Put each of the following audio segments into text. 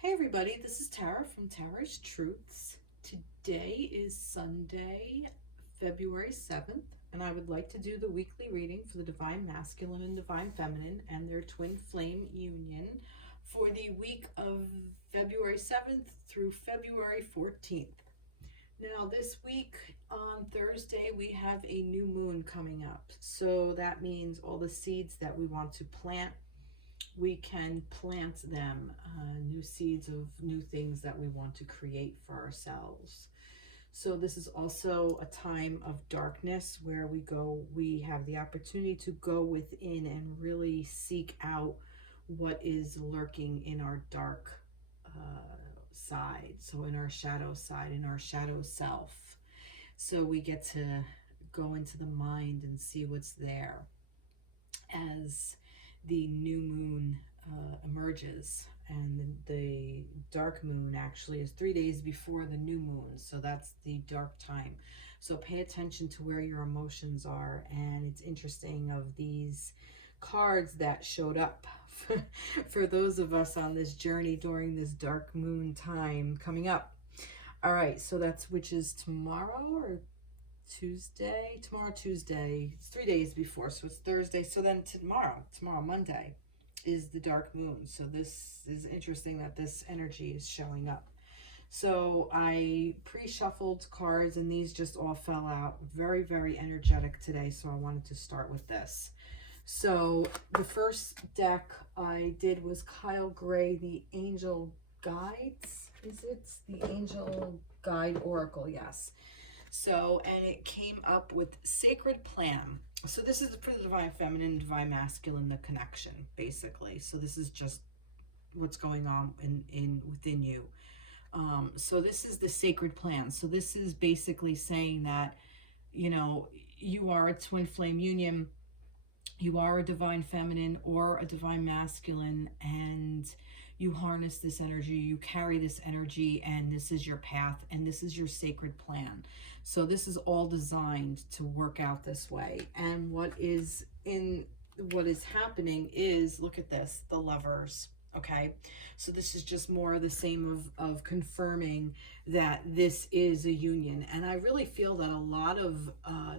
Hey everybody, this is Tara from Tara's Truths. Today is Sunday, February 7th, and I would like to do the weekly reading for the Divine Masculine and Divine Feminine and their twin flame union for the week of February 7th through February 14th. Now, this week on Thursday, we have a new moon coming up. So that means all the seeds that we want to plant, we can plant them, new seeds of new things that we want to create for ourselves. So this is also a time of darkness where we have the opportunity to go within and really seek out what is lurking in our dark side. So in our shadow side, in our shadow self. So we get to go into the mind and see what's there as the new moon emerges, and the dark moon actually is 3 days before the new moon, so that's the dark time. So pay attention to where your emotions are. And it's interesting of these cards that showed up for those of us on this journey during this dark moon time coming up. All right, so that's, which is tomorrow or Tuesday, Tuesday. It's 3 days before, so it's Thursday. So then tomorrow, Monday, is the dark moon. So this is interesting that this energy is showing up. So I pre-shuffled cards and these just all fell out. Very, very energetic today. So I wanted to start with this. So the first deck I did was Kyle Gray, the Angel Guides. Is it the Angel Guide Oracle? Yes. So, and it came up with Sacred Plan. So this is for the Divine Feminine, Divine Masculine, the connection, basically. So this is just what's going on within you. So this is the Sacred Plan. So this is basically saying that, you know, you are a twin flame union, you are a divine feminine or a divine masculine, and you harness this energy, you carry this energy, and this is your path, and this is your sacred plan. So this is all designed to work out this way. And what is happening is, look at this, the Lovers. Okay, so this is just more of the same of confirming that this is a union. And I really feel that a lot of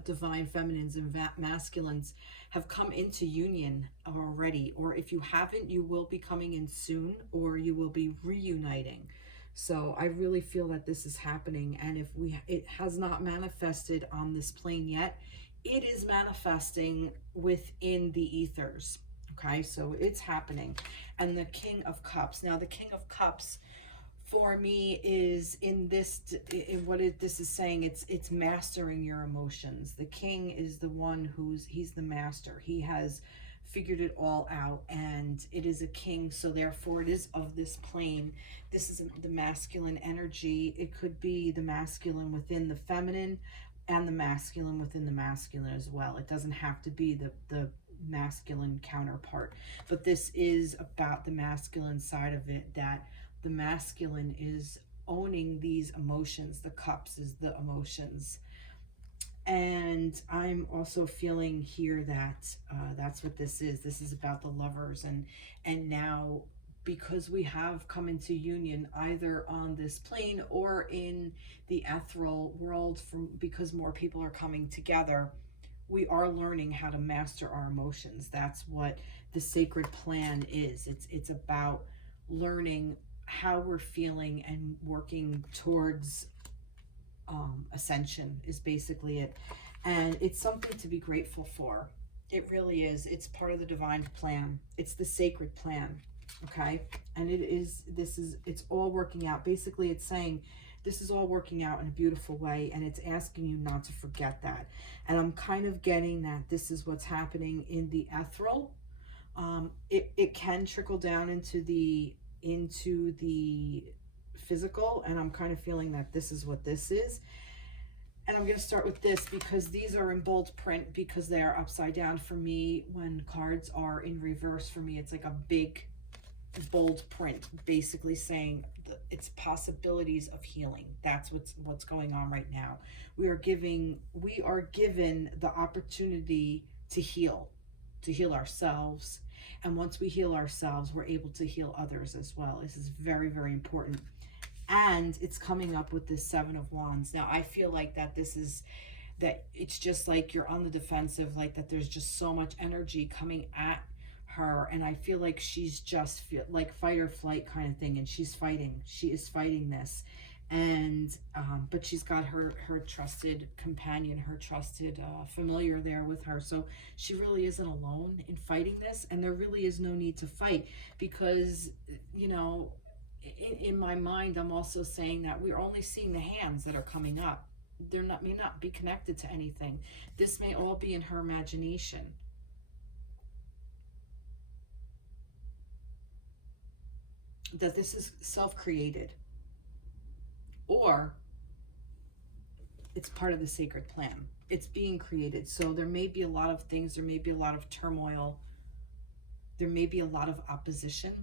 divine feminines and masculines have come into union already, or if you haven't, you will be coming in soon, or you will be reuniting. So I really feel that this is happening, and if it has not manifested on this plane yet, it is manifesting within the ethers. Okay, so it's happening. And the King of Cups. Now, the King of Cups for me is this is saying, it's mastering your emotions. The king is the one he's the master. He has figured it all out, and it is a king, so therefore it is of this plane. This is the masculine energy. It could be the masculine within the feminine and the masculine within the masculine as well. It doesn't have to be the masculine counterpart, but this is about the masculine side of it, that the masculine is owning these emotions. The cups is the emotions. And I'm also feeling here that that's what this is. This is about the Lovers. And now, because we have come into union either on this plane or in the ethereal world, because more people are coming together, we are learning how to master our emotions. That's what the Sacred Plan is. It's about learning how we're feeling and working towards ascension is basically it. And it's something to be grateful for. It really is. It's part of the divine plan. It's the sacred plan. Okay, and it's all working out. Basically, it's saying this is all working out in a beautiful way, and it's asking you not to forget that. And I'm kind of getting that this is what's happening in the ethereal. It can trickle down into the physical, and I'm kind of feeling that this is what this is. And I'm going to start with this because these are in bold print, because they are upside down. For me, when cards are in reverse, for me it's like a big bold print, basically saying it's possibilities of healing. That's what's going on right now. We are given the opportunity to heal ourselves And once we heal ourselves, we're able to heal others as well. This is very, very important. And it's coming up with this Seven of Wands. Now, I feel like that that it's just like you're on the defensive, like that there's just so much energy coming at her, and I feel like she's just like fight or flight kind of thing, and she is fighting this, and but she's got her trusted companion, her trusted familiar there with her, so she really isn't alone in fighting this, and there really is no need to fight, because you know, in my mind I'm also saying that we're only seeing the hands that are coming up. May not be connected to anything. This may all be in her imagination. That this is self-created, or it's part of the sacred plan. It's being created. So there may be a lot of things, there may be a lot of turmoil, there may be a lot of opposition.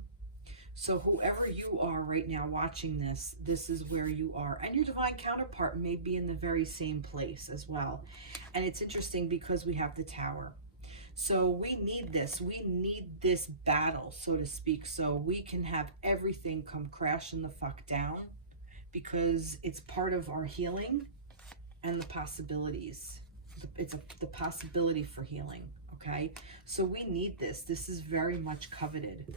So whoever you are right now watching this, this is where you are. And your divine counterpart may be in the very same place as well. And it's interesting because we have the Tower. So we need this. We need this battle, so to speak, so we can have everything come crashing the fuck down, because it's part of our healing and the possibilities. It's the possibility for healing, okay? So we need this. This is very much coveted.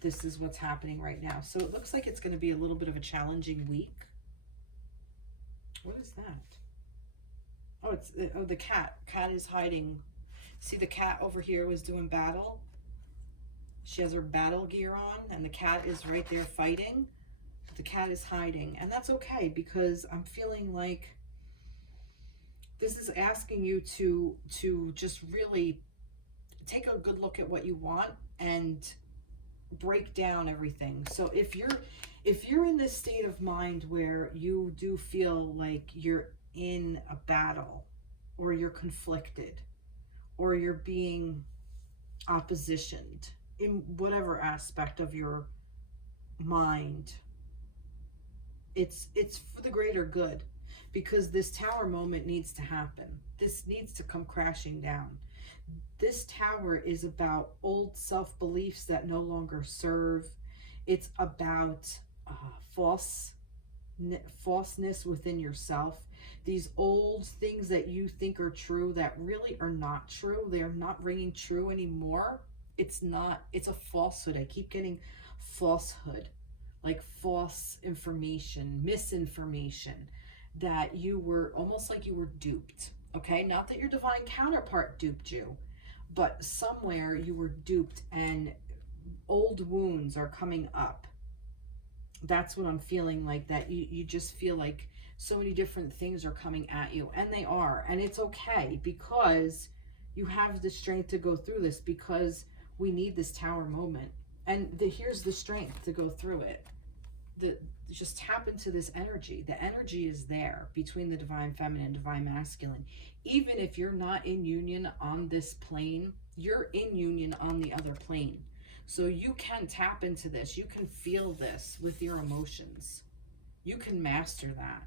This is what's happening right now. So it looks like it's going to be a little bit of a challenging week. What is that? Oh, the cat. Cat is hiding. See, the cat over here was doing battle. She has her battle gear on, and the cat is right there fighting. But the cat is hiding, and that's okay, because I'm feeling like this is asking you to just really take a good look at what you want and break down everything. So if you're in this state of mind where you do feel like you're in a battle, or you're conflicted, or you're being oppositioned in whatever aspect of your mind, it's for the greater good, because this Tower moment needs to happen. This needs to come crashing down. This Tower is about old self-beliefs that no longer serve. It's about falseness within yourself. These old things that you think are true that really are not true. They are not ringing true anymore. It's not. It's a falsehood. I keep getting falsehood, like false information, misinformation, that you were almost like you were duped. Okay, not that your divine counterpart duped you, but somewhere you were duped and old wounds are coming up. That's what I'm feeling like, that you just feel like so many different things are coming at you, and they are, and it's okay, because you have the strength to go through this, because we need this Tower moment, and here's the strength to go through it. Just tap into this energy. The energy is there between the divine feminine and divine masculine. Even if you're not in union on this plane, you're in union on the other plane. So you can tap into this. You can feel this with your emotions. You can master that.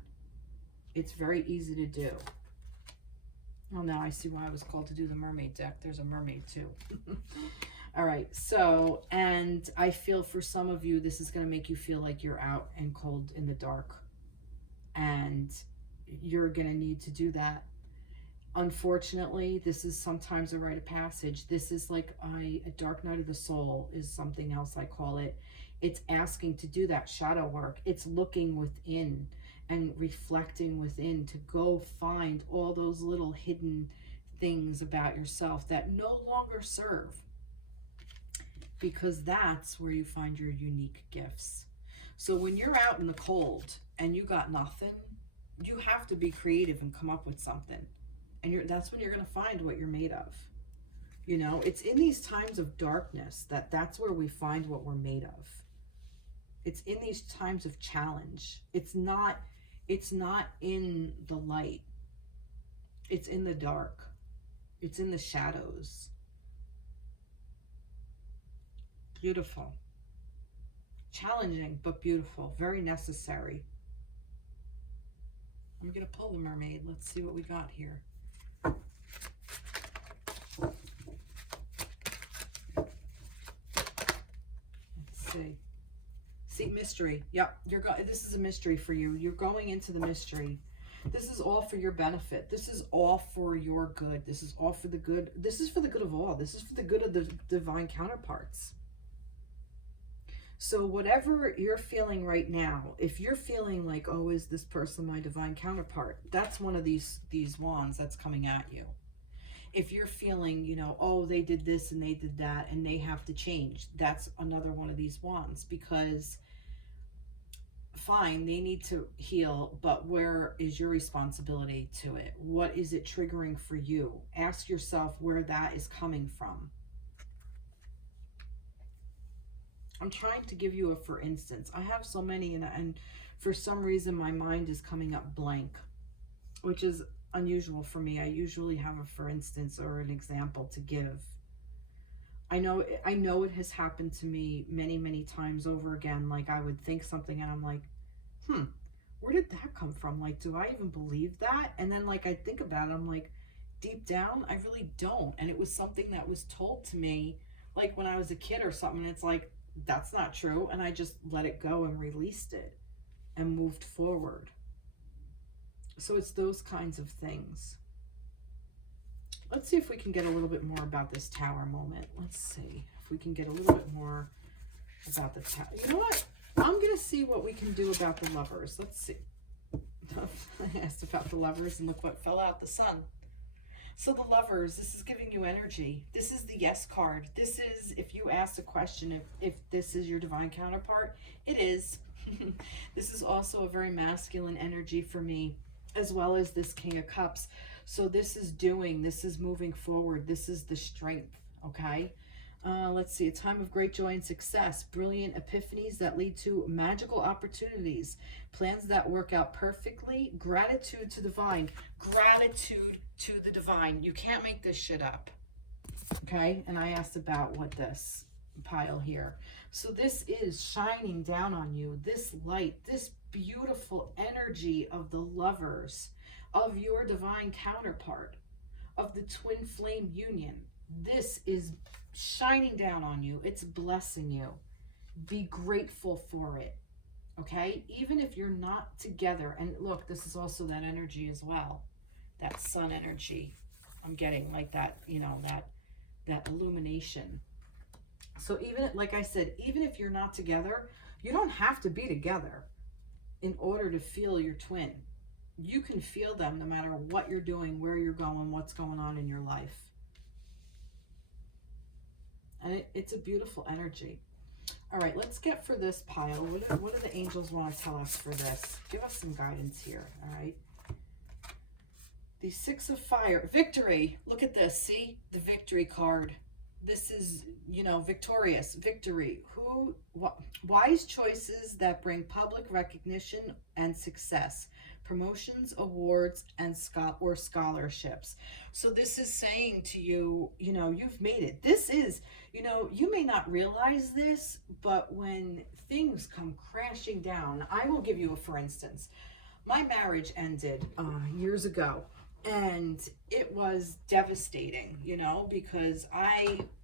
It's very easy to do. Well, now I see why I was called to do the mermaid deck. There's a mermaid too. All right, so, and I feel for some of you, this is going to make you feel like you're out and cold in the dark. And you're going to need to do that. Unfortunately, this is sometimes a rite of passage. This is like a dark night of the soul is something else I call it. It's asking to do that shadow work. It's looking within and reflecting within to go find all those little hidden things about yourself that no longer serve. Because that's where you find your unique gifts. So when you're out in the cold and you got nothing, you have to be creative and come up with something. And that's when you're going to find what you're made of. You know, it's in these times of darkness that's where we find what we're made of. It's in these times of challenge. It's not in the light. It's in the dark. It's in the shadows. Beautiful. Challenging, but beautiful. Very necessary. I'm going to pull the mermaid. Let's see what we got here. see. See, mystery. Yep, this is a mystery for you. You're going into the mystery. This is all for your benefit. This is all for your good. This is all for the good. This is for the good of all. This is for the good of the divine counterparts. So whatever you're feeling right now, if you're feeling like, oh, is this person my divine counterpart? That's one of these wands that's coming at you. If you're feeling, you know, oh, they did this and they did that and they have to change, that's another one of these wands, because fine, they need to heal, but where is your responsibility to it? What is it triggering for you? Ask yourself where that is coming from. I'm trying to give you a for instance. I have so many, and for some reason my mind is coming up blank, which is unusual for me. I usually have a for instance or an example to give. I know it has happened to me many times over again. Like, I would think something and I'm like, where did that come from? Like, do I even believe that? And then, like, I think about it, I'm like, deep down, I really don't. And it was something that was told to me, like, when I was a kid or something. And it's like, that's not true. And I just let it go and released it and moved forward. So it's those kinds of things. Let's see if we can get a little bit more about this tower moment. Let's see if we can get a little bit more about the tower. You know what? I'm going to see what we can do about the lovers. Let's see. I asked about the lovers and look what fell out, the sun. So the lovers, this is giving you energy. This is the yes card. This is, if you ask a question, if this is your divine counterpart, it is. This is also a very masculine energy for me, as well as this King of Cups. So this is moving forward. This is the strength, okay? Let's see, a time of great joy and success, brilliant epiphanies that lead to magical opportunities, plans that work out perfectly, gratitude to divine, gratitude to the divine. You can't make this shit up, okay? And I asked about what this pile here. So this is shining down on you, this light, this beautiful energy of the lovers, of your divine counterpart, of the twin flame union. This is shining down on you. It's blessing you. Be grateful for it, okay? Even if you're not together. And look, this is also that energy as well, that sun energy. I'm getting like that, you know, that illumination. So even, like I said, even if you're not together, you don't have to be together in order to feel your twin. You can feel them no matter what you're doing, where you're going, what's going on in your life. And it's a beautiful energy. All right, let's get for this pile. What do the angels want to tell us for this? Give us some guidance here, all right? The Six of Fire. Victory. Look at this. See? The victory card. This is, you know, victorious. Victory. Wise choices that bring public recognition and success. Promotions, awards, and scholarships. So this is saying to you, you know, you've made it. This is, you know, you may not realize this, but when things come crashing down, I will give you a for instance. My marriage ended years ago, and it was devastating, you know, because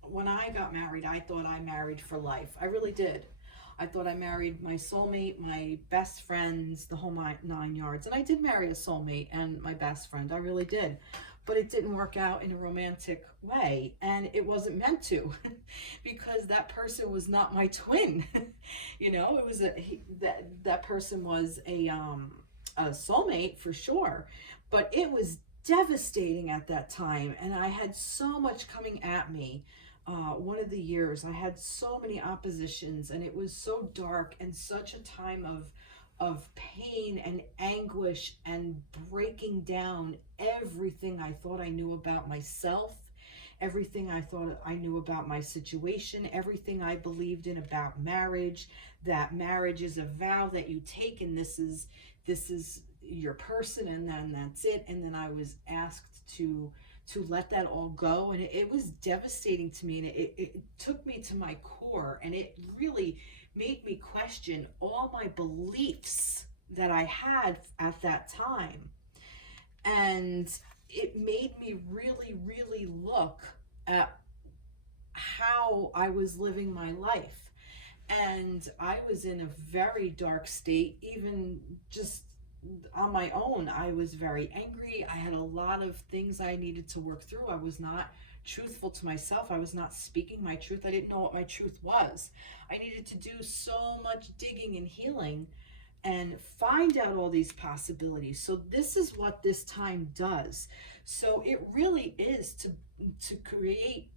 when I got married, I thought I married for life. I really did. I thought I married my soulmate, my best friends, the whole 9 yards. And I did marry a soulmate and my best friend. I really did. But it didn't work out in a romantic way. And it wasn't meant to because that person was not my twin. You know, it was that person was a soulmate for sure. But it was devastating at that time. And I had so much coming at me. One of the years I had so many oppositions, and it was so dark and such a time of pain and anguish and breaking down everything I thought I knew about myself, everything I thought I knew about my situation, everything I believed in about marriage, that marriage is a vow that you take and this is your person and then that's it. And then I was asked to let that all go, and it was devastating to me, and it took me to my core, and it really made me question all my beliefs that I had at that time. And it made me really look at how I was living my life. And I was in a very dark state, even just on my own. I was very angry. I had a lot of things I needed to work through. I was not truthful to myself. I was not speaking my truth. I didn't know what my truth was. I needed to do so much digging and healing and find out all these possibilities. So this is what this time does. So it really is to create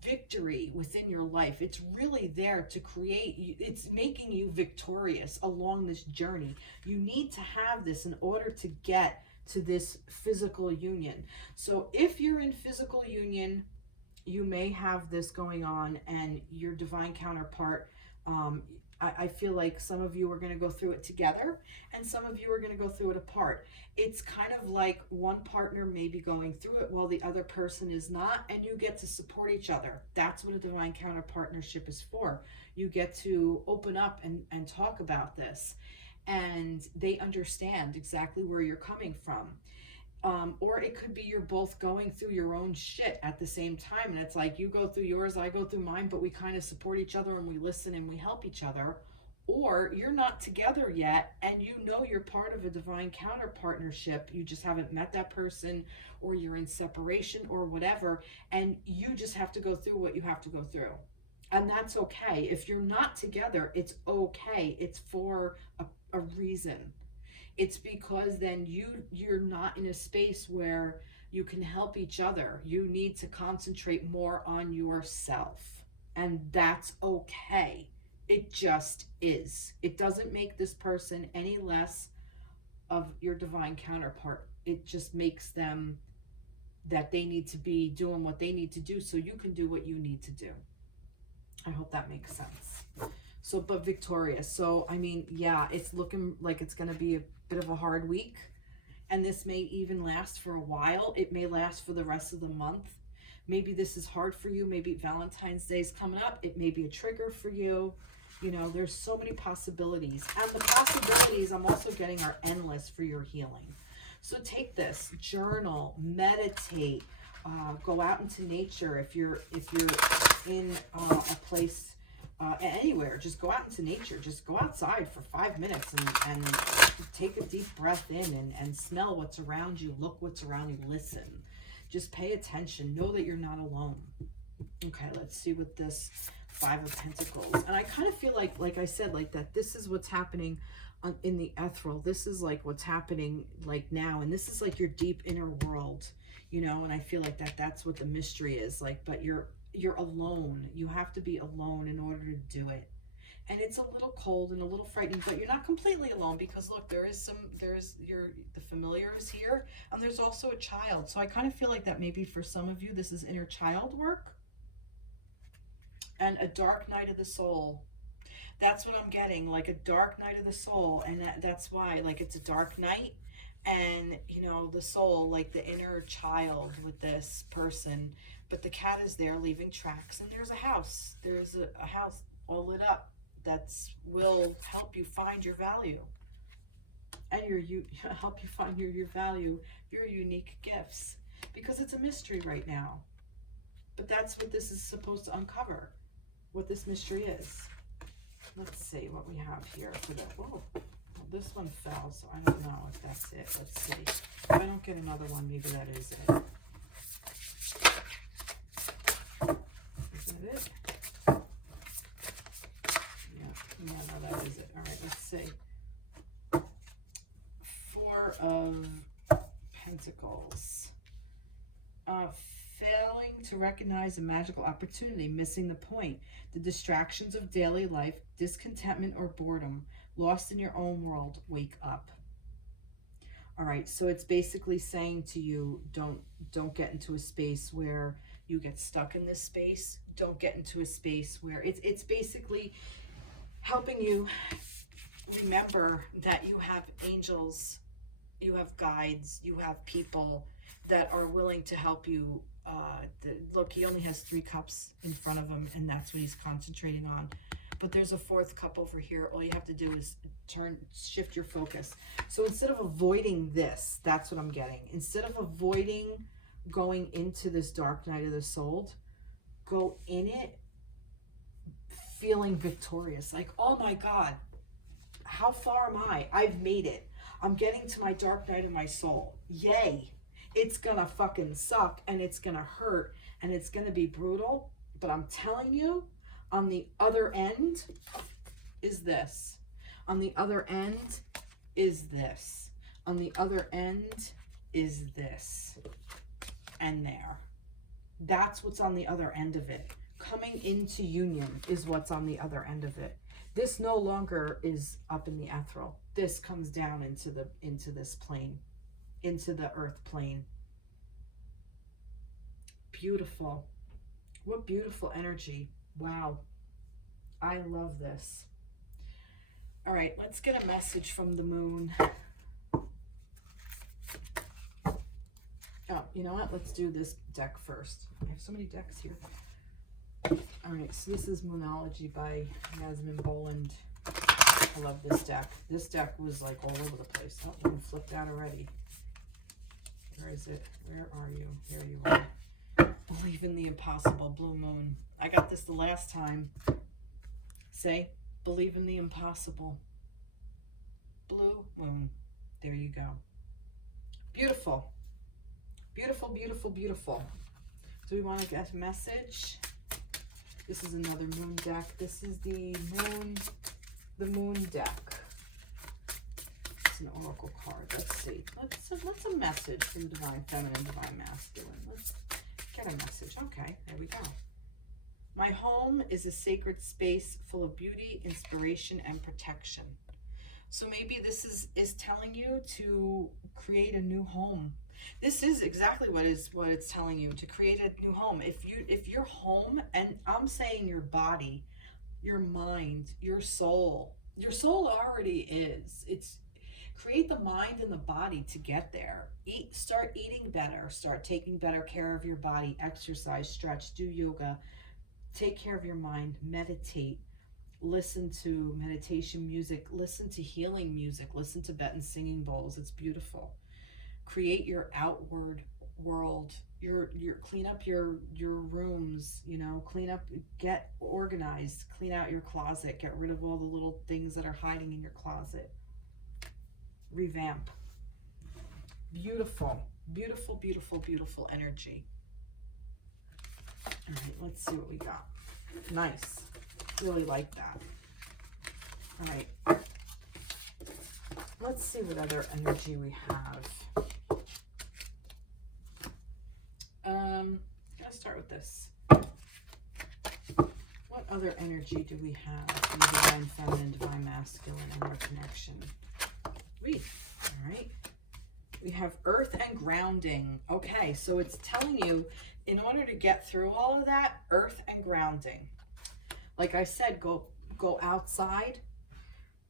victory within your life. It's really there to create, it's making you victorious along this journey. You need to have this in order to get to this physical union. So if you're in physical union, you may have this going on, and your divine counterpart, I feel like some of you are going to go through it together and some of you are going to go through it apart. It's kind of like one partner may be going through it while the other person is not, and you get to support each other. That's what a divine counterpartnership is for. You get to open up and talk about this, and they understand exactly where you're coming from. Or it could be you're both going through your own shit at the same time, and it's like you go through yours, I go through mine, but we kind of support each other and we listen and we help each other. Or you're not together yet and you know you're part of a divine counterpartnership, you just haven't met that person, or you're in separation or whatever, and you just have to go through what you have to go through. And that's okay. If you're not together, it's okay. It's for a reason. It's because then you're not in a space where you can help each other. You need to concentrate more on yourself. And that's okay. It just is. It doesn't make this person any less of your divine counterpart. It just makes them that they need to be doing what they need to do so you can do what you need to do. I hope that makes sense. So, but victorious. So, I mean, yeah, it's looking like it's going to be a bit of a hard week. And this may even last for a while. It may last for the rest of the month. Maybe this is hard for you. Maybe Valentine's Day is coming up. It may be a trigger for you. You know, there's so many possibilities. And the possibilities I'm also getting are endless for your healing. So take this, journal, meditate, go out into nature. If you're in a place anywhere, just go out into nature. Just go outside for 5 minutes and take a deep breath in and smell what's around you. Look what's around you. Listen. Just pay attention. Know that you're not alone. Okay, let's see what this Five of Pentacles. And I kind of feel like I said, like that this is what's happening in the ethereal. This is like what's happening like now. And this is like your deep inner world, you know, and I feel like that's what the mystery is like, but you're alone. You have to be alone in order to do it. And it's a little cold and a little frightening, but you're not completely alone, because look, the familiar is here, and there's also a child. So I kind of feel like that maybe for some of you, this is inner child work. And a dark night of the soul. That's what I'm getting, like a dark night of the soul. And that's why, like, it's a dark night. And, you know, the soul, like the inner child with this person. But the cat is there leaving tracks. And there's a house. There's a house all lit up that will help you find your value. And help you find your value, your unique gifts. Because it's a mystery right now. But that's what this is supposed to uncover. What this mystery is. Let's see what we have here for that. Oh, this one fell, so I don't know if that's it. Let's see. If I don't get another one, maybe that is it. Is that it? Yeah, no, that is it. All right, let's see. Four of Pentacles. Failing to recognize a magical opportunity, missing the point, the distractions of daily life, discontentment or boredom, lost in your own world, wake up. All right, so it's basically saying to you, don't get into a space where you get stuck in this space. Don't get into a space where it's basically helping you remember that you have angels, you have guides, you have people that are willing to help you. Look, he only has 3 cups in front of him, and that's what he's concentrating on. But there's a 4th cup over here. All you have to do is shift your focus. So instead of avoiding this, that's what I'm getting. Instead of avoiding going into this dark night of the soul, go in it, feeling victorious. Like, oh my God, how far am I? I've made it. I'm getting to my dark night of my soul. Yay. It's gonna fucking suck, and it's gonna hurt, and it's gonna be brutal. But I'm telling you, on the other end is this. On the other end is this. On the other end is this. And there. That's what's on the other end of it. Coming into union is what's on the other end of it. This no longer is up in the ethereal. This comes down into this plane, into the earth plane. Beautiful. What beautiful energy. Wow. I love this. All right, let's get a message from the moon. Oh, you know what? Let's do this deck first. I have so many decks here. All right, so this is Moonology by Yasmin, Boland. I love this deck. This deck was like all over the place. Oh, I'm flipped out already. Where is it? Where are you? Here you are. Believe in the impossible, blue moon. I got this the last time. Say, believe in the impossible. Blue moon. There you go. Beautiful. Beautiful, beautiful, beautiful. Do we want to get a message? This is another moon deck. This is the moon deck. It's an oracle card. Let's see. What's a message from Divine Feminine, Divine Masculine? Let's get a message. Okay, there we go. My home is a sacred space full of beauty, inspiration, and protection. So maybe this is telling you to create a new home. This is exactly what it's telling you, to create a new home. If your home, and I'm saying your body, your mind, your soul already is. It's create the mind and the body to get there. Start eating better, start taking better care of your body, exercise, stretch, do yoga, take care of your mind, meditate, listen to meditation music, listen to healing music, listen to Tibetan singing bowls. It's beautiful. Create your outward world, your clean up your rooms, you know, clean up, get organized, clean out your closet, get rid of all the little things that are hiding in your closet. Revamp. Beautiful, beautiful, beautiful, beautiful energy. All right, let's see what we got. Nice. Really like that. All right. Let's see what other energy we have. Let's start with this. What other energy do we have in Divine Feminine, Divine Masculine, and our connection? All right. We have earth and grounding. Okay, so it's telling you, in order to get through all of that, earth and grounding. Like I said, go outside.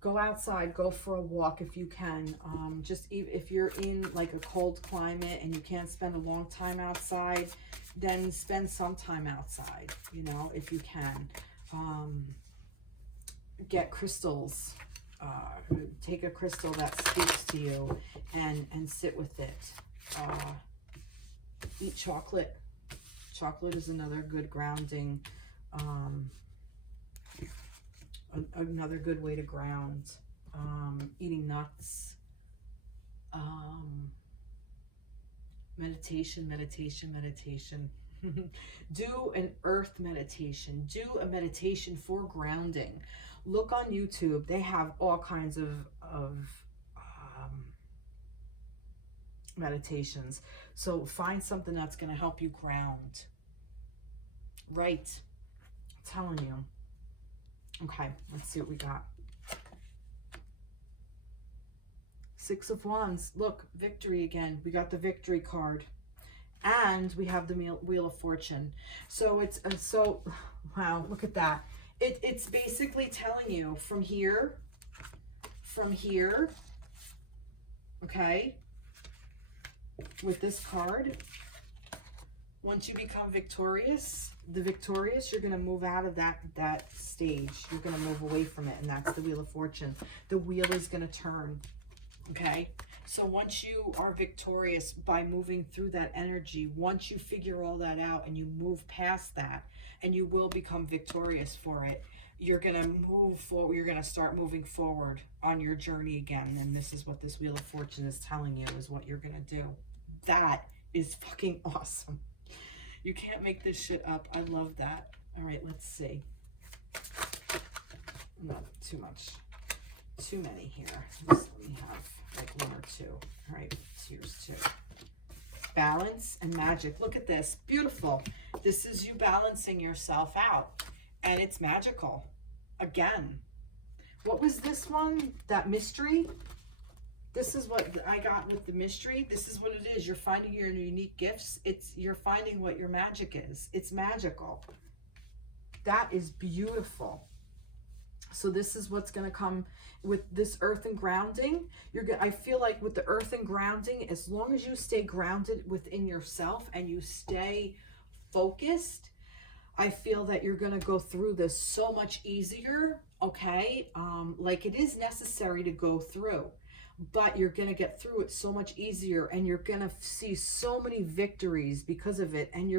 Go outside, go for a walk if you can. Just if you're in like a cold climate and you can't spend a long time outside, then spend some time outside, you know, if you can. Get crystals. Take a crystal that speaks to you and sit with it. Eat chocolate. Chocolate is another good grounding. Another good way to ground. Eating nuts. Meditation. Do an earth meditation. Do a meditation for grounding. Look on YouTube. They have all kinds of meditations. So find something that's going to help you ground. Right. I'm telling you. Okay, let's see what we got. Six of Wands. Look, victory again. We got the victory card. And we have the Wheel of Fortune. So it's, wow, look at that. It's basically telling you from here, okay, with this card, once you become victorious, you're going to move out of that stage. You're going to move away from it, and that's the Wheel of Fortune. The wheel is going to turn, okay? So once you are victorious by moving through that energy, once you figure all that out and you move past that, and you will become victorious for it, you're going to move forward. You're going to start moving forward on your journey again. And this is what this Wheel of Fortune is telling you is what you're going to do. That is fucking awesome. You can't make this shit up. I love that. All right, let's see. Not too much. Too many here. Just let me have like one or two. All right, here's two. Balance and magic. Look at this. Beautiful. This is you balancing yourself out. And it's magical. Again. What was this one? That mystery? This is what I got with the mystery. This is what it is. You're finding your unique gifts. You're finding what your magic is. It's magical. That is beautiful. So this is what's going to come with this earth and grounding. I feel like with the earth and grounding, as long as you stay grounded within yourself and you stay focused, I feel that you're going to go through this so much easier. Okay. Like it is necessary to go through, but you're going to get through it so much easier, and you're going to see so many victories because of it. And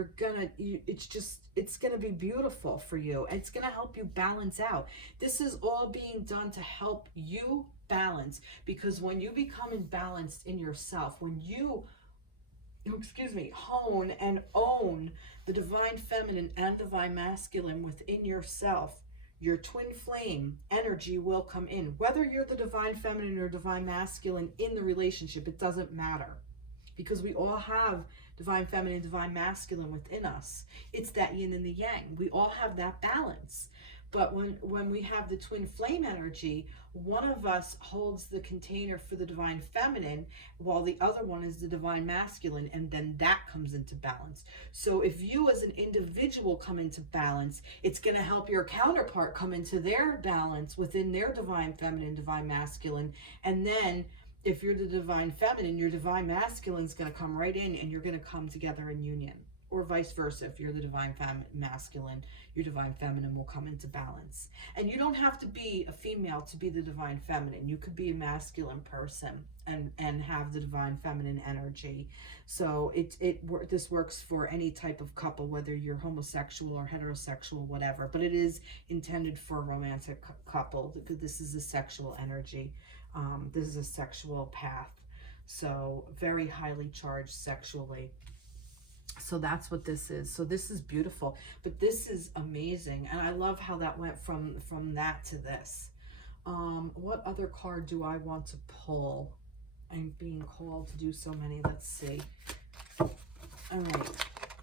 it's going to be beautiful for you. It's going to help you balance out. This is all being done to help you balance, because when you become imbalanced in yourself, when you, hone and own the divine feminine and divine masculine within yourself, your twin flame energy will come in. Whether you're the divine feminine or divine masculine in the relationship, it doesn't matter, because we all have divine feminine, divine masculine within us. It's that yin and the yang. We all have that balance. But when we have the twin flame energy, one of us holds the container for the divine feminine, while the other one is the divine masculine, and then that comes into balance. So if you as an individual come into balance, it's going to help your counterpart come into their balance within their divine feminine, divine masculine. And then if you're the divine feminine, your divine masculine is going to come right in, and you're going to come together in union. Or vice versa. If you're the divine masculine, your divine feminine will come into balance. And you don't have to be a female to be the divine feminine. You could be a masculine person and have the divine feminine energy. So this works for any type of couple, whether you're homosexual or heterosexual, whatever. But it is intended for a romantic couple. This is a sexual energy. This is a sexual path. So very highly charged sexually. So that's what this is. So this is beautiful, but this is amazing. And I love how that went from that to this. What other card do I want to pull? I'm being called to do so many. Let's see. All right.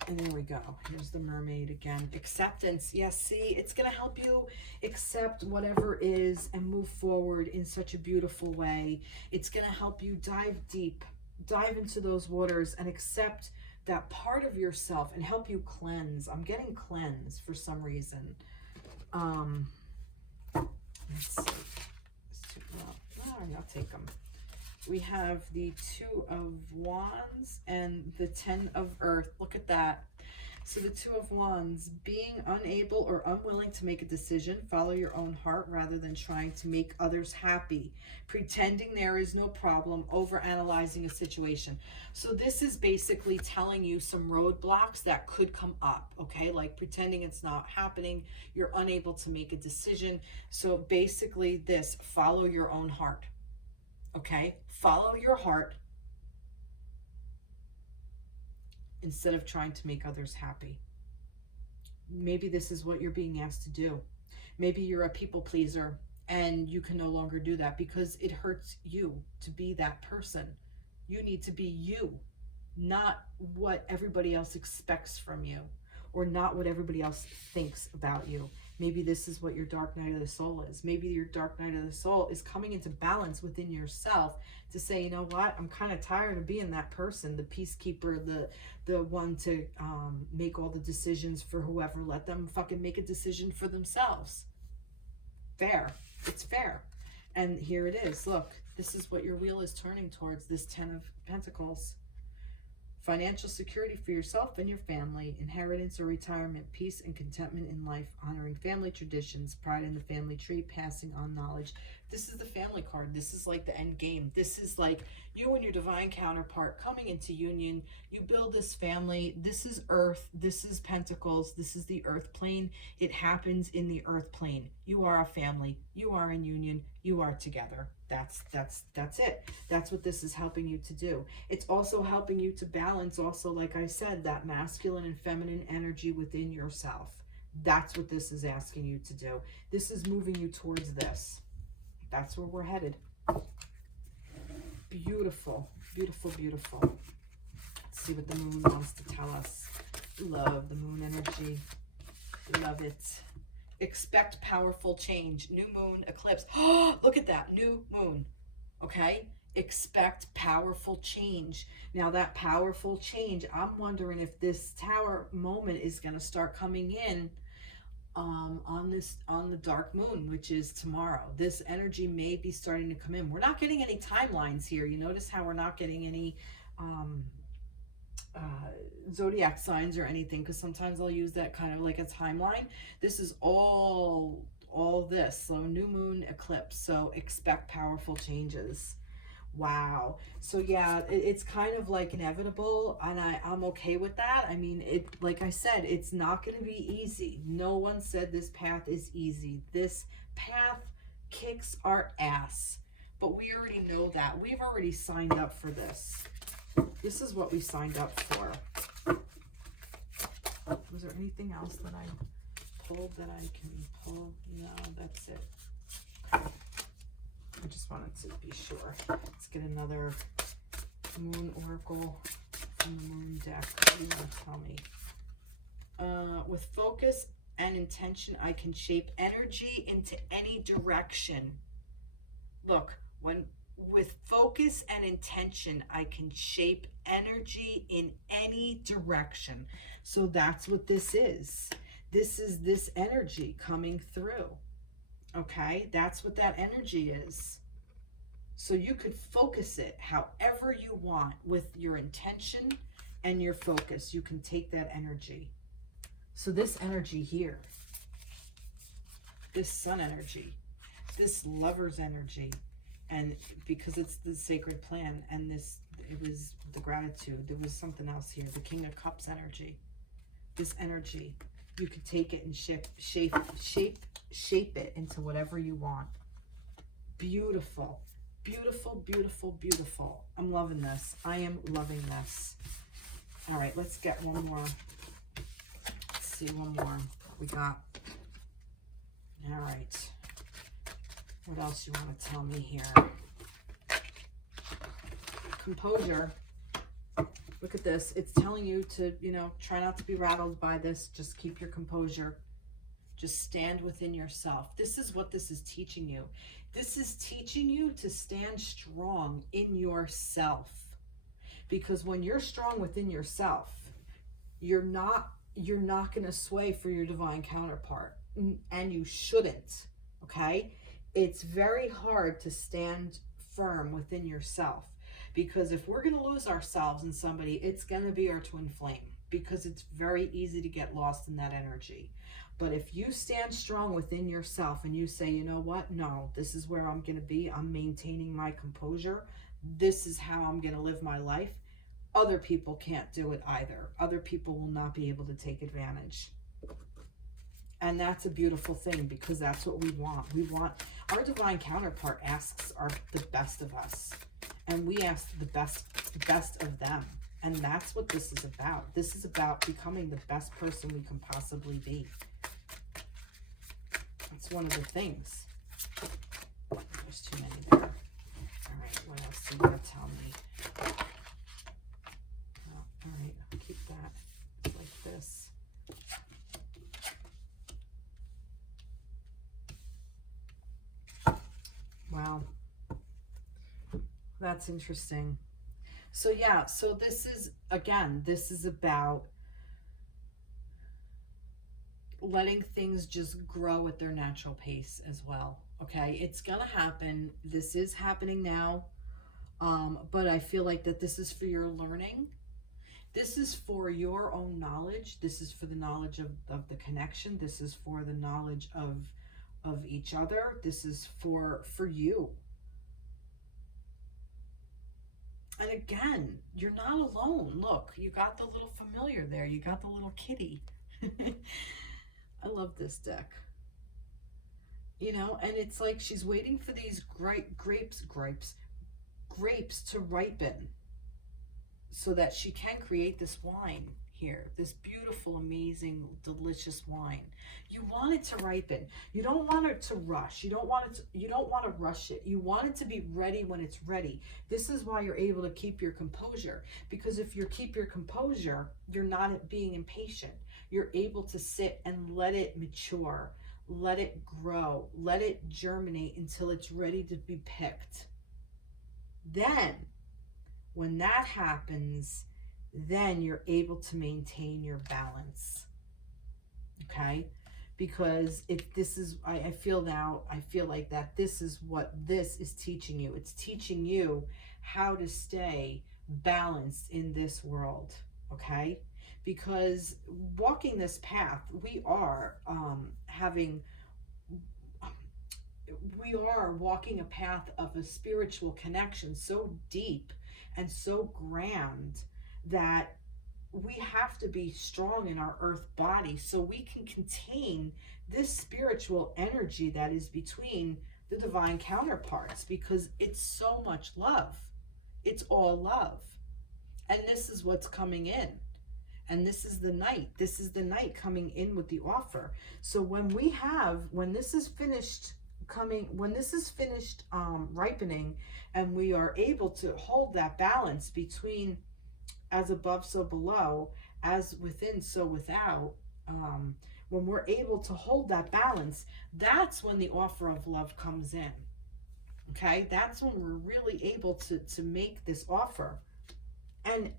And there we go. Here's the mermaid again. Acceptance. Yes, see, it's going to help you accept whatever is and move forward in such a beautiful way. It's going to help you dive deep, dive into those waters and accept that part of yourself and help you cleanse. I'm getting cleanse for some reason. Let's see. I'll take them. We have the Two of Wands and the Ten of Earth. Look at that. So the Two of Wands, being unable or unwilling to make a decision, follow your own heart rather than trying to make others happy, pretending there is no problem, overanalyzing a situation. So this is basically telling you some roadblocks that could come up, okay? Like pretending it's not happening, you're unable to make a decision. So basically this, follow your own heart, okay? Follow your heart instead of trying to make others happy. Maybe this is what you're being asked to do. Maybe you're a people pleaser and you can no longer do that because it hurts you to be that person. You need to be you, not what everybody else expects from you or not what everybody else thinks about you. Maybe this is what your dark night of the soul is. Maybe your dark night of the soul is coming into balance within yourself to say, you know what, I'm kind of tired of being that person, the peacekeeper, the one to make all the decisions for whoever. Let them fucking make a decision for themselves. Fair. It's fair. And here it is. Look, this is what your wheel is turning towards, this Ten of Pentacles. Financial security for yourself and your family, inheritance or retirement, peace and contentment in life, honoring family traditions, pride in the family tree, passing on knowledge. This is the family card. This is like the end game. This is like you and your divine counterpart coming into union. You build this family. This is earth. This is pentacles. This is the earth plane. It happens in the earth plane. You are a family. You are in union. You are together. That's it. That's what this is helping you to do. It's also helping you to balance also, like I said, that masculine and feminine energy within yourself. That's what this is asking you to do. This is moving you towards this. That's where we're headed. Beautiful, beautiful, beautiful. Let's see what the moon wants to tell us. Love the moon energy. Love it. Expect powerful change. New moon, eclipse. Oh, look at that. New moon. Okay? Expect powerful change. Now that powerful change, I'm wondering if this tower moment is going to start coming in on the dark moon, which is tomorrow. This energy may be starting to come in. We're not getting any timelines here. You notice how we're not getting any zodiac signs or anything, because sometimes I'll use that kind of like a timeline. This is all this. So new moon, eclipse. So expect powerful changes. Wow. So yeah, it's kind of like inevitable, and I'm okay with that. I mean, like I said, it's not going to be easy. No one said this path is easy. This path kicks our ass, but we already know that. We've already signed up for this. This is what we signed up for. Was there anything else that I pulled that I can pull? No, that's it. Okay. I just wanted to be sure. Let's get another moon oracle from the moon deck. What do you want to tell me? With focus and intention, I can shape energy into any direction. Look, with focus and intention, I can shape energy in any direction. So that's what this is. This is this energy coming through. Okay, that's what that energy is. So you could focus it however you want with your intention and your focus. You can take that energy. So this energy here, this sun energy, this lover's energy, and because it's the sacred plan, and this, it was the gratitude, there was something else here, the King of Cups energy. This energy, you could take it and shape it into whatever you want. Beautiful, beautiful, beautiful, beautiful. I'm loving this. I am loving this. All right, let's get one more. Let's see one more. What we got? All right. What else you want to tell me here? Composure. Look at this. It's telling you to, you know, try not to be rattled by this. Just keep your composure. Just stand within yourself. This is what this is teaching you. This is teaching you to stand strong in yourself. Because when you're strong within yourself, you're not going to sway for your divine counterpart. And you shouldn't. Okay? It's very hard to stand firm within yourself. Because if we're going to lose ourselves in somebody, it's going to be our twin flame. Because it's very easy to get lost in that energy. But if you stand strong within yourself and you say, you know what? No, this is where I'm going to be. I'm maintaining my composure. This is how I'm going to live my life. Other people can't do it either. Other people will not be able to take advantage. And that's a beautiful thing, because that's what we want. We want, our divine counterpart asks the best of us. And we ask the best of them. And that's what this is about. This is about becoming the best person we can possibly be. That's one of the things. There's too many there. All right, what else do you want to tell me? Oh, all right, I'll keep that like this. Wow. That's interesting. So yeah, so this is, again, this is about letting things just grow at their natural pace as well. Okay, it's gonna happen. This is happening now, but I feel like that this is for your learning. This is for your own knowledge. This is for the knowledge of the connection. This is for the knowledge of of each other. This is for you. And again, you're not alone. Look, you got the little familiar there. You got the little kitty. I love this deck. You know, and it's like she's waiting for these grapes to ripen so that she can create this wine here, this beautiful, amazing, delicious wine. You want it to ripen. You don't want it to rush. You don't want to rush it. You want it to be ready when it's ready. This is why you're able to keep your composure, because if you keep your composure, you're not being impatient. You're able to sit and let it mature, let it grow, let it germinate until it's ready to be picked. Then, when that happens, then you're able to maintain your balance. Okay? Because if this is, I feel like that this is what this is teaching you. It's teaching you how to stay balanced in this world. Okay? Because walking this path, we are walking a path of a spiritual connection so deep and so grand that we have to be strong in our earth body so we can contain this spiritual energy that is between the divine counterparts, because it's so much love. It's all love. And this is what's coming in. And this is the night. This is the night coming in with the offer. So when this is finished ripening, and we are able to hold that balance between as above, so below, as within, so without, when we're able to hold that balance, that's when the offer of love comes in. Okay? That's when we're really able to make this offer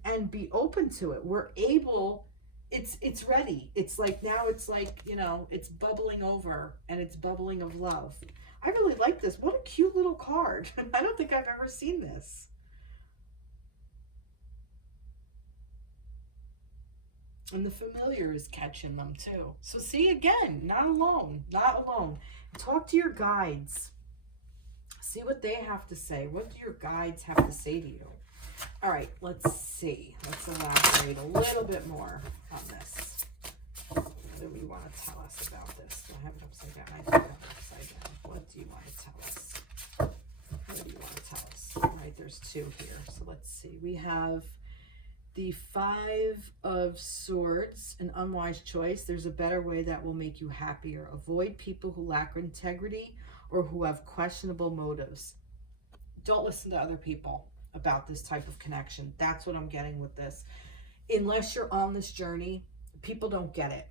and be open to it. We're able, it's ready. It's like, now it's like, you know, it's bubbling over, and it's bubbling of love. I really like this. What a cute little card. I don't think I've ever seen this. And the familiar is catching them too. So see, again, not alone, not alone. Talk to your guides. See what they have to say. What do your guides have to say to you? All right, let's see. Let's elaborate a little bit more on this. What do we want to tell us about this? Do I have it upside down? I do have it upside down. What do you want to tell us? What do you want to tell us? All right, there's two here. So let's see. We have the 5 of Swords, an unwise choice. There's a better way that will make you happier. Avoid people who lack integrity or who have questionable motives. Don't listen to other people about this type of connection. That's what I'm getting with this. Unless you're on this journey, people don't get it.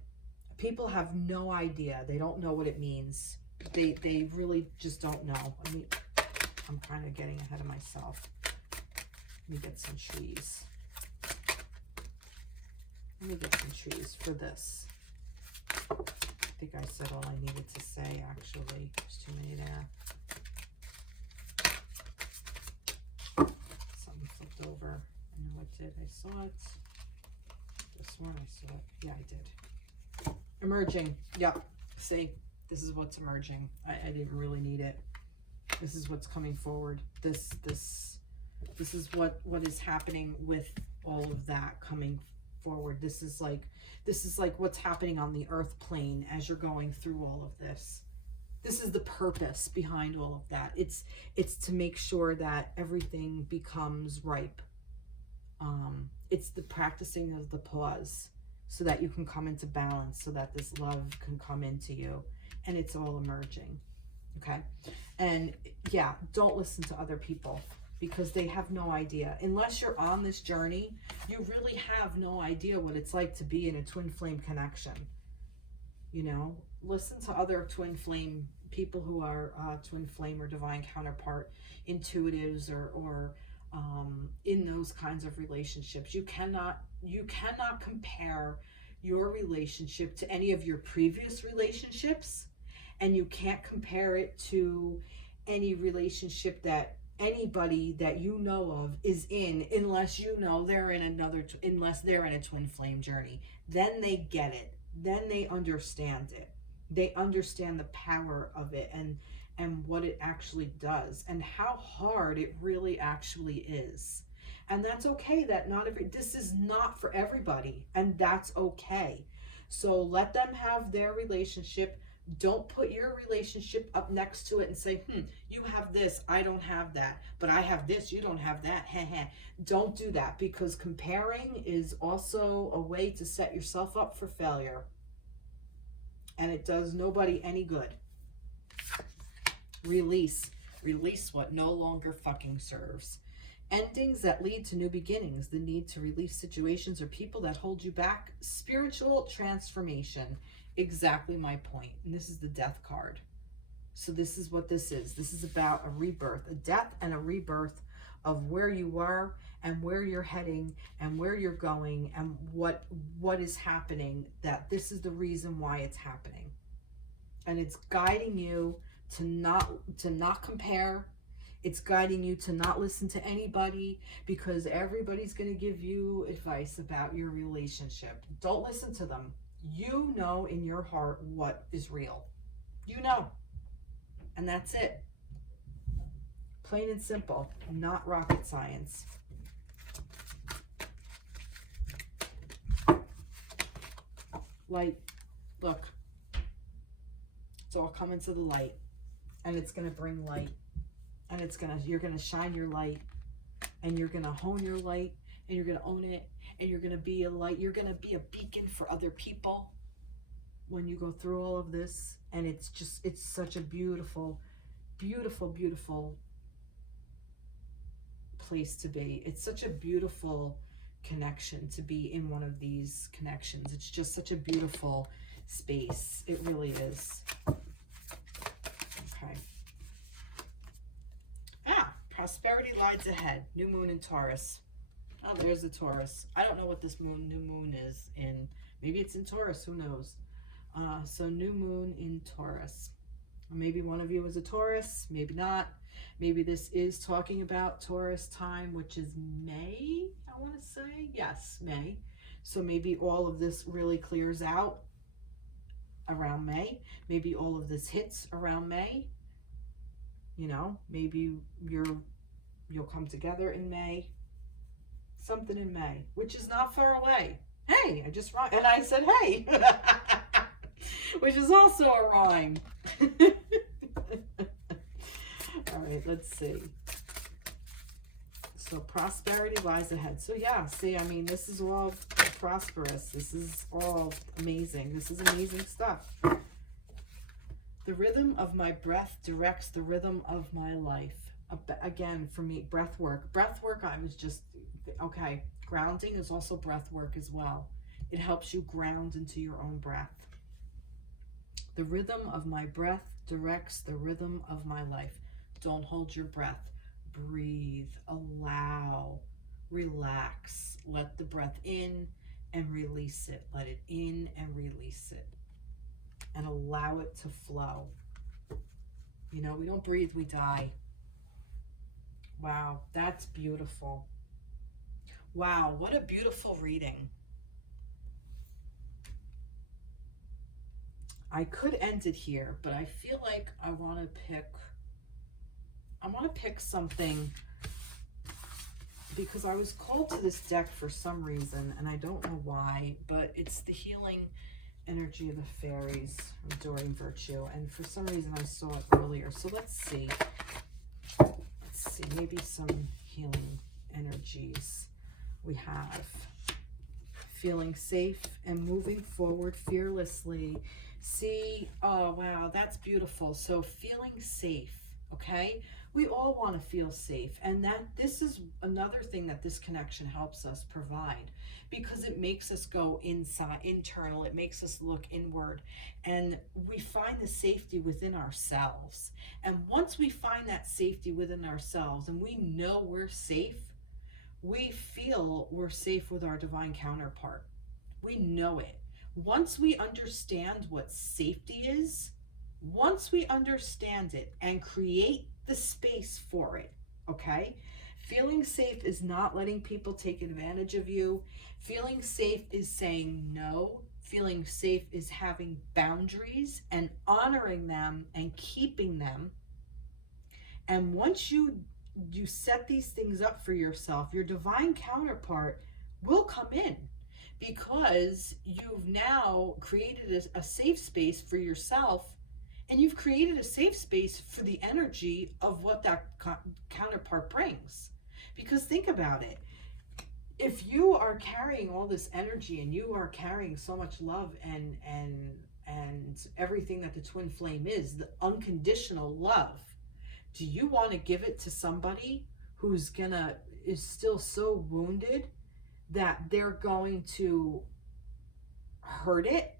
People have no idea. They don't know what it means. They really just don't know. I mean, I'm kind of getting ahead of myself. Let me get some trees. Let me get some trees for this. I think I said all I needed to say, actually. There's too many there. Something flipped over. I know it did. I saw it. I sworn I saw it. Yeah, I did. Emerging. Yep. See, this is what's emerging. I didn't really need it. This is what's coming forward. This is what is happening with all of that coming forward. This is like what's happening on the earth plane as you're going through all of this. This is the purpose behind all of that. It's to make sure that everything becomes ripe. It's the practicing of the pause so that you can come into balance, so that this love can come into you, and it's all emerging. Okay? And yeah, don't listen to other people, because they have no idea. Unless you're on this journey, you really have no idea what it's like to be in a twin flame connection. You know, listen to other twin flame people who are twin flame or divine counterpart, intuitives, or in those kinds of relationships. You cannot compare your relationship to any of your previous relationships, and you can't compare it to any relationship that anybody that you know of is in, unless you know they're in unless they're in a twin flame journey. Then they get it. Then they understand it. They understand the power of it and what it actually does and how hard it really actually is. And that's okay. That not every, this is not for everybody, and that's okay. So let them have their relationship. Don't put your relationship up next to it and say, you have this, I don't have that, but I have this, you don't have that. Don't do that, because comparing is also a way to set yourself up for failure. And it does nobody any good. Release. Release what no longer fucking serves. Endings that lead to new beginnings. The need to release situations or people that hold you back. Spiritual transformation. Exactly my point. And this is the Death card. So this is what this is. This is about a rebirth, a death and a rebirth of where you were and where you're heading and where you're going and what is happening, that this is the reason why it's happening. And it's guiding you to not compare. It's guiding you to not listen to anybody, because everybody's going to give you advice about your relationship. Don't listen to them. You know in your heart what is real. You know. And that's it. Plain and simple. Not rocket science. Light. Look. It's all coming to the light. And it's going to bring light. And you're going to shine your light. And you're going to hone your light. And you're going to own it. And you're going to be a light. You're going to be a beacon for other people when you go through all of this. And it's such a beautiful, beautiful, beautiful place to be. It's such a beautiful connection to be in one of these connections. It's just such a beautiful space. It really is. Okay. Prosperity lies ahead. New moon in Taurus. Oh, there's the Taurus. I don't know what this new moon is in. Maybe it's in Taurus. Who knows? So new moon in Taurus. Maybe one of you is a Taurus. Maybe not. Maybe this is talking about Taurus time, which is May, I want to say. Yes, May. So maybe all of this really clears out around May. Maybe all of this hits around May. You know, maybe you'll come together in May. Something in May, which is not far away. Hey, and I said, hey, which is also a rhyme. All right, let's see. So prosperity lies ahead. So yeah, see, I mean, this is all prosperous. This is all amazing. This is amazing stuff. The rhythm of my breath directs the rhythm of my life. Again, for me, breath work. Breath work, I was just, okay, grounding is also breath work as well. It helps you ground into your own breath. The rhythm of my breath directs the rhythm of my life. Don't hold your breath. Breathe, allow, relax. Let the breath in and release it. Let it in and release it. And allow it to flow. You know, we don't breathe, we die. Wow, that's beautiful. Wow, what a beautiful reading. I could end it here, but I feel like I want to pick something, because I was called to this deck for some reason, and I don't know why, but it's the healing energy of the fairies, Doreen Virtue, and for some reason I saw it earlier. So let's see, maybe some healing energies. We have feeling safe and moving forward fearlessly. See, oh wow, that's beautiful. So feeling safe, okay? We all want to feel safe, and this is another thing that this connection helps us provide, because it makes us go internal. It makes us look inward, and we find the safety within ourselves. And once we find that safety within ourselves and we know we're safe, we feel we're safe with our divine counterpart. We know it. Once we understand what safety is, once we understand it and create the space for it, okay? Feeling safe is not letting people take advantage of you. Feeling safe is saying no. feeling safe is having boundaries and honoring them and keeping them. And once you set these things up for yourself, your divine counterpart will come in, because you've now created a safe space for yourself, and you've created a safe space for the energy of what that counterpart brings. Because think about it. If you are carrying all this energy and you are carrying so much love and everything that the twin flame is, the unconditional love, do you want to give it to somebody who's is still so wounded that they're going to hurt it?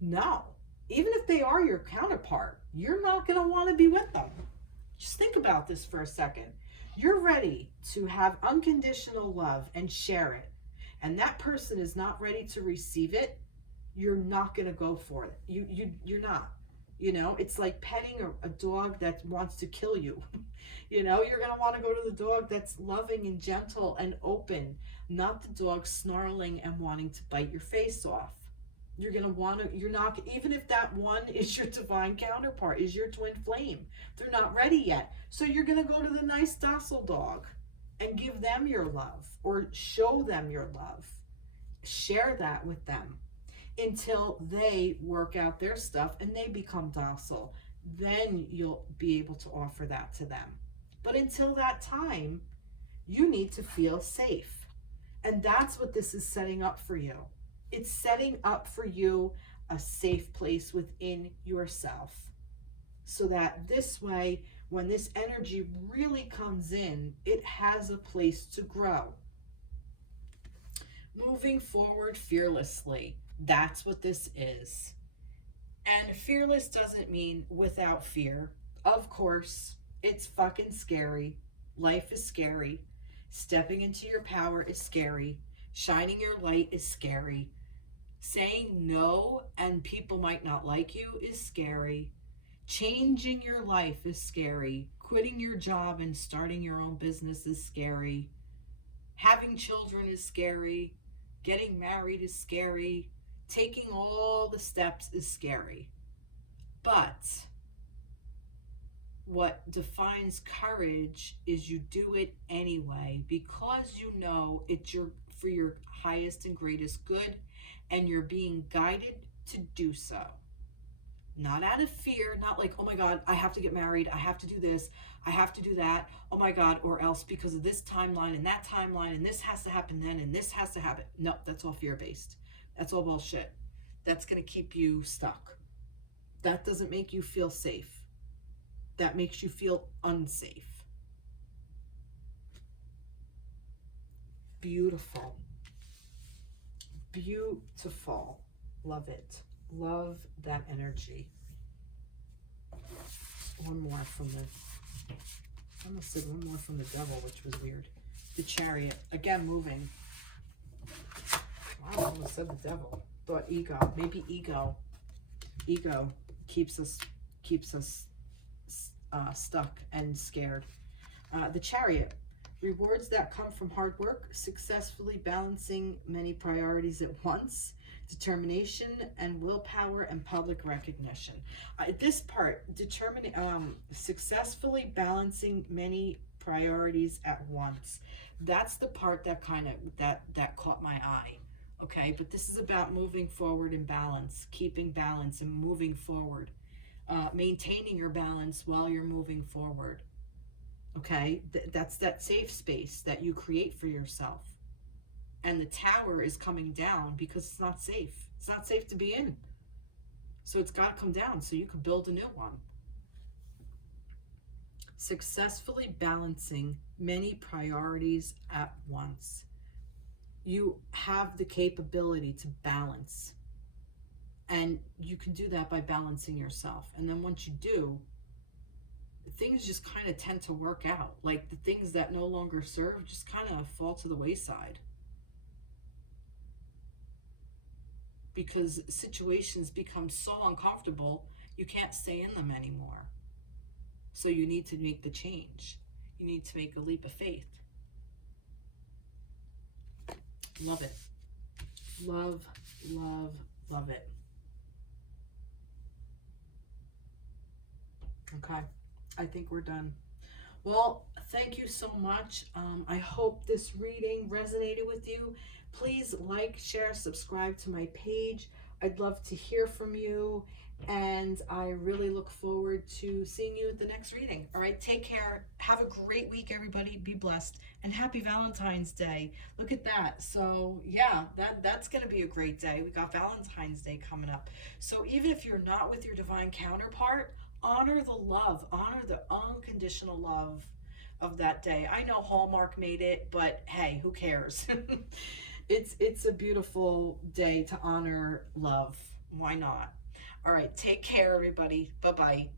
No. Even if they are your counterpart, you're not going to want to be with them. Just think about this for a second. You're ready to have unconditional love and share it, and that person is not ready to receive it, you're not going to go for it. You're not. You know, it's like petting a dog that wants to kill you. You know, you're going to want to go to the dog that's loving and gentle and open, not the dog snarling and wanting to bite your face off. You're going to want to, you're not, even if that one is your divine counterpart, is your twin flame, they're not ready yet. So you're going to go to the nice docile dog and give them your love, or show them your love. Share that with them until they work out their stuff and they become docile. Then you'll be able to offer that to them. But until that time, you need to feel safe. And that's what this is setting up for you. It's setting up for you a safe place within yourself, so that this way, when this energy really comes in, it has a place to grow. Moving forward fearlessly. That's what this is. And fearless doesn't mean without fear. Of course, it's fucking scary. Life is scary. Stepping into your power is scary. Shining your light is scary. Saying no and people might not like you is scary. Changing your life is scary. Quitting your job and starting your own business is scary. Having children is scary. Getting married is scary. Taking all the steps is scary. But what defines courage is you do it anyway, because you know it's for your highest and greatest good, and you're being guided to do so. Not out of fear, not like, oh my God, I have to get married, I have to do this, I have to do that, oh my God, or else because of this timeline and that timeline, and this has to happen then, and this has to happen. No, that's all fear-based. That's all bullshit. That's going to keep you stuck. That doesn't make you feel safe. That makes you feel unsafe. Beautiful. Beautiful. Love it. Love that energy. One more from I almost said one more from the devil, which was weird. The Chariot. Again, moving. Wow, I almost said the devil. Thought ego. Maybe ego. Ego keeps us stuck and scared. The Chariot. Rewards that come from hard work, successfully balancing many priorities at once, determination and willpower and public recognition. This part, successfully balancing many priorities at once. That's the part that that caught my eye. Okay, but this is about moving forward in balance, keeping balance and moving forward, maintaining your balance while you're moving forward. Okay, that's that safe space that you create for yourself. And the tower is coming down because it's not safe. It's not safe to be in. So it's got to come down so you can build a new one. Successfully balancing many priorities at once. You have the capability to balance. And you can do that by balancing yourself. And then once you do, things just kind of tend to work out. Like the things that no longer serve just kind of fall to the wayside. Because situations become so uncomfortable, you can't stay in them anymore. So you need to make the change. You need to make a leap of faith. Love it. Love, love, love it. Okay, I think we're done. Well, thank you so much. I hope this reading resonated with you. Please like, share, subscribe to my page. I'd love to hear from you, and I really look forward to seeing you at the next reading. All right, take care. Have a great week, everybody. Be blessed, and happy Valentine's Day. Look at that. So yeah, that's gonna be a great day. We got Valentine's Day coming up. So even if you're not with your divine counterpart, honor the love, honor the unconditional love of that day. I know Hallmark made it, but hey, who cares? It's a beautiful day to honor love. Why not? All right, take care, everybody. Bye-bye.